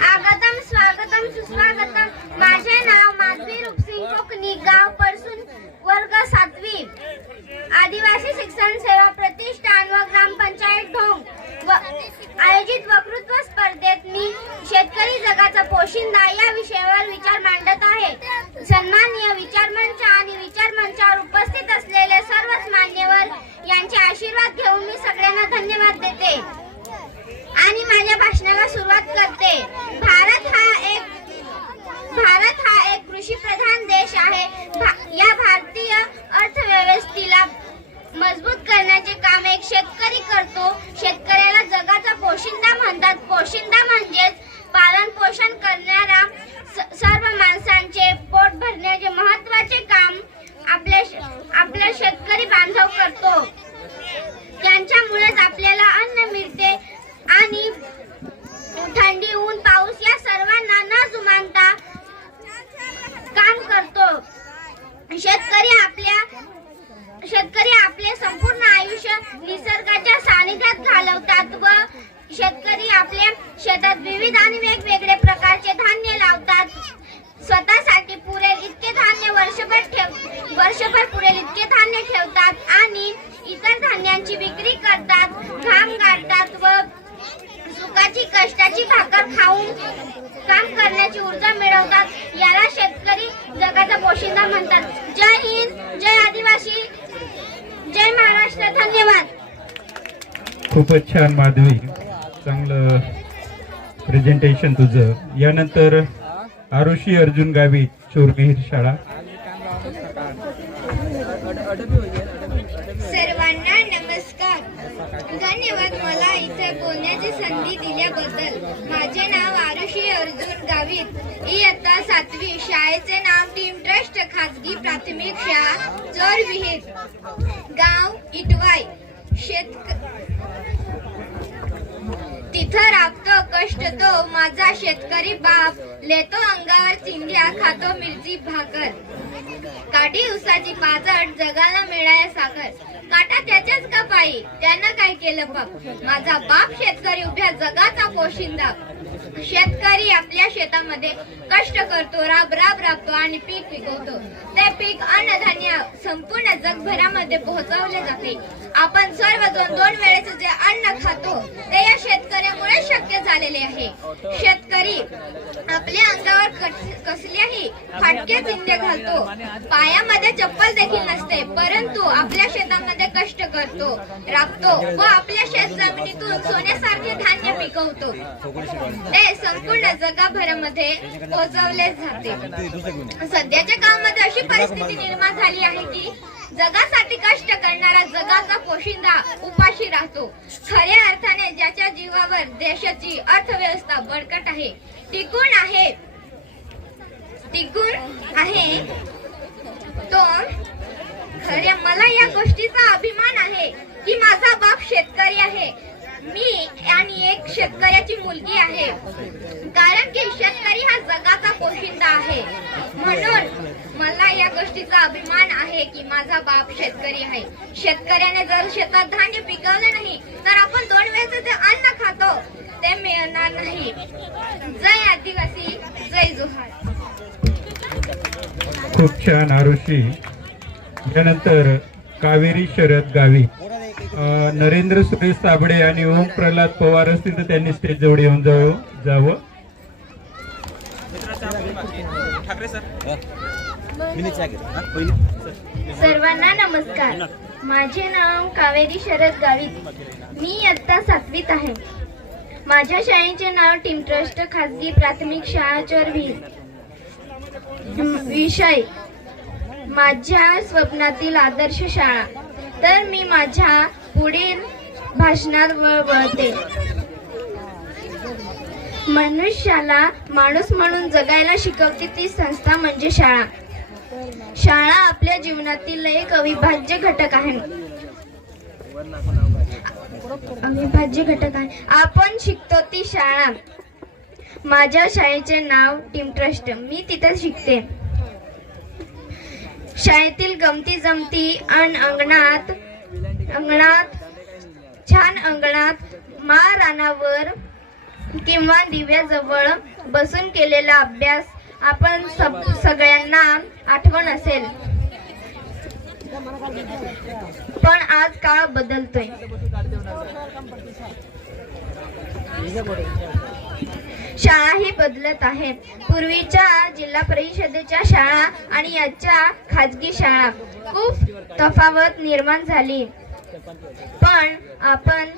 आगतम स्वागतम सुस्वागतम. माझे नाव माधवी रुपसिंग कोकणी गाव परसून वर्ग सातवी. आदिवासी शिक्षण सेवा प्रतिष्ठान व ग्रामपंचायत ढोंग व आयोजित वक्तृत्व स्पर्धेत मी शेतकरी जगाचा पोशिंदा या विषयावर विचार मांडत आहे. सन्माननीय विचार मंच आणि विचार मंचावर उपस्थित असलेले सर्वच मान्यवर यांचे आशीर्वाद घेऊन मी सगळ्यांना धन्यवाद देते आणि माझ्या भाषणाला सुरुवात करते भारत हा एक भारत हा एक कृषी प्रधान देश आहे भा- या भारतीय अर्थव्यवस्थेला मजबूत करण्याचे काम एक शेतकरी करतो शेतकऱ्याला जगाचा पोशिंदा म्हणतात पोशिंदा म्हणजेच पालन पोषण करणारा स- सर्व माणसांचे पोट भरण्याचे महत्त्वाचे काम आपले आपला शेतकरी बांधव करतो त्यांच्यामुळेच आपल्याला अन्न मिळते आणि थंडी ऊन पाऊस या सर्वांना न जुमानता काम करतो शेतकरी आपल्या शेतकरी आपले संपूर्ण आयुष्य निसर्गाच्या सानिध्यात घालवतात व शेतकरी आपल्या शेतात विविध आणि वेगवेगळे प्रकारचे धान्य लावतात स्वतःसाठी पुरेल इतके धान्य वर्षभर ठेव वर्षभर पुरेल इतके धान्य ठेवतात आणि इतर धान्यांची विक्री करतात घाम गाळतात व सुखाची भाकर खाऊन काम करण्याची ऊर्जा मिळवतात. याला शेतकरी जगाचा पोशिंदा म्हणतात. जय हिंद जय आदिवासी जय महाराष्ट्र. धन्यवाद. खूपच छान माधवी चांगलं प्रेझेंटेशन तुझं. यानंतर आरुषी अर्जुन गावी चोरमिहीर शाळा. सर्वांना नमस्कार. धन्यवाद मला इथे बोलण्याची संधी दिल्याबद्दल. माझे नाव आरुषी अर्जुन गावित. इयत्ता सातवी शाळेचे नाव टीम ट्रस्ट खाजगी प्राथमिक शाळा चोर विहीर. गाव इटवाई. शेतक तिथं राबतो कष्ट तो माझा शेतकरी बाप. लेतो अंगावर चिंध्या खातो मिरची भाकर. काठी उसाची पाजट जगाला मिळाया साखर काटा त्याच्याच का पायी? त्यानं काय केलं बाप माझा बाप शेतकरी उभ्या जगाचा पोशिंदा. शेतकरी आपल्या शेतामध्ये कष्ट करतो राब राब राबतो आणि पीक पिकवतो. ते पीक अन्नधान्य संपूर्ण जगभरामध्ये पोहोचवले जाते. आपण सर्व दोन दोन वेळेचे जे अन्न खातो ते या शेतकऱ्यामुळे शक्य झालेले आहे. शेतकरी आपल्या अंगावर कसल्याही फाटके चिंधे घालतो. पायामध्ये चप्पल देखील नसते परंतु आपल्या शेतामध्ये कष्ट करतो राबतो व आपल्या शेत जमिनीतून सोन्यासारखे धान्य पिकवतो ते संपूर्ण जगभरामध्ये पोहोचवले जाते. सध्याच्या काळामध्ये अशी परिस्थिती निर्माण झाली आहे की जगासाठी कष्ट करणारा जगाचा पोशिंदा उपाशी राहतो. खऱ्या अर्थाने ज्याच्या जीवावर देशाची अर्थव्यवस्था बळकट आहे टिकून आहे टिकून आहे तो खरे मला या गोष्टीचा अभिमान आहे की माझा बाप शेतकरी आहे. मी आणि एक शेतकऱ्याची मुलगी आहे. कारण की शेतकरी हा जगाचा पोशिंदा आहे. म्हणून मला या गोष्टीचा अभिमान आहे की माझा बाप शेतकरी आहे. शेतकऱ्याने जर शेतात धान्य पिकवलं नाही तर आपण दोन वेळेचं जे अन्न खातो. ते मिळणार नाही. जय आदिवासी जय जोहार. खूप छान आरुषी. त्यानंतर कावेरी शरद गावी. नरेंद्र सुरेश साबळे आणि ओम प्रल्हाद पवार असतील तर त्यांनी स्टेज जवळ येऊन जावं जावं. सर्वांना नमस्कार. माझे नाव कावेरी शरद गावित मी आत्ता सातवीत आहे. माझ्या शाळेचे नाव टीम ट्रस्ट खाजगी प्राथमिक शाळा चोरवीर विषय. माझ्या स्वप्नातील आदर्श शाळा. तर मी माझ्या पुढील भाषणात व- वळते मनुष्याला माणूस म्हणून जगायला शिकवते ती संस्था म्हणजे शाळा. शाळा आपल्या जीवनातील एक अविभाज्य घटक आहे. अविभाज्य घटक आहे. आपण शिकतो ती शाळा. माझ्या शाळेचे नाव टीम ट्रस्ट. मी तिथे शिकते. शाळेतील गमती जमती अन अंगणात अंगणात छान अंगणात मा रानावर किंवा दिव्याजवळ बसून केलेला अभ्यास आपण सब सगळ्यांना आठवण असेल. पण आज काळ बदलतोय. शाळाही बदलत आहेत पूर्वीच्या जिल्हा परिषदेच्या शाळा आणि याच्या खाजगी शाळा खूप तफावत निर्माण झाली. पण आपण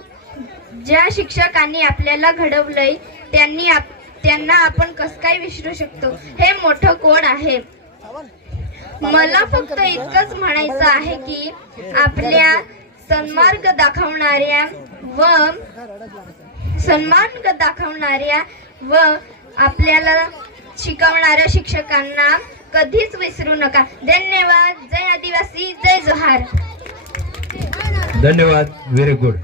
ज्या शिक्षकांनी आपल्याला घडवलंय त्यांनी आप- त्यांना आपण कस काय विसरू शकतो? हे मोठं कोड आहे? मला फक्त इतकंच म्हणायचं आहे की आपल्या सन्मार्ग दाखवणाऱ्या व सन्मार्ग दाखवणाऱ्या व आपल्याला शिकवणाऱ्या शिक्षकांना कधीच विसरू नका. धन्यवाद. जय आदिवासी. जय जोहार. धन्यवाद. Very good